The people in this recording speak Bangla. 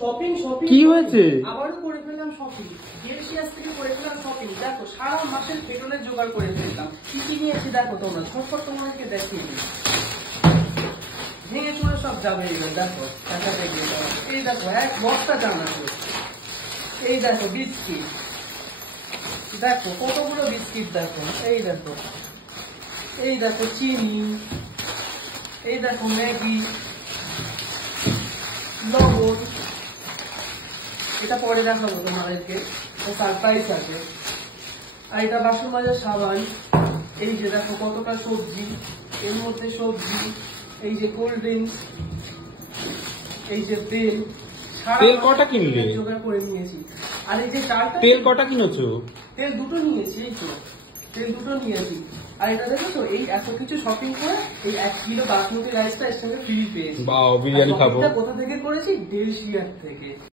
শপিং শপিং কি হয়েছে? আবারও করে ফেললাম শপিং। ডেলশিয়াস থেকে করে ফেললাম শপিং। দেখো সারা মাসের পেট্রোলের জোগাড় করে ফেললাম। কি কি নিয়েছি দেখো তোমরা, ঝটপট তোমাদেরকে দেখিয়ে দিই। ভেঙে চুরে সব যাবে এগুলো, দেখো টাকা দেখবে। এই দেখো এক বস্তা জামা, এই দেখো বিস্কিট, দেখো কতগুলো বিস্কিট, দেখো এই দেখো, এই দেখো চিনি, এই দেখো ম্যাগি, লবণ, এটা পরে দেখাবো তোমাদেরকে, সারপ্রাইজ আছে। আর এটা বাসন মাজার সাবান, এই যে দেখো কতটা সবজি, এর মধ্যে সবজি, এই যে কোল্ড ড্রিঙ্কস, এই যে তেল, তেল কটা কিনলে? জোগাড় করে নিয়েছি। আর এই যে চালটা, তেল কটা কিনেছো? তেল দুটো নিয়েছি, এই তো তেল দুটো নিয়েছি। আর এটা দেখো তো, এই এত কিছু শপিং করে এই 1 কিলো বাসমতি রাইসটা এর সঙ্গে ফ্রি পেয়েছি। বাহ, বিরিয়ানি খাবো। কোথা থেকে করেছি? ডেলশিয়াস থেকে।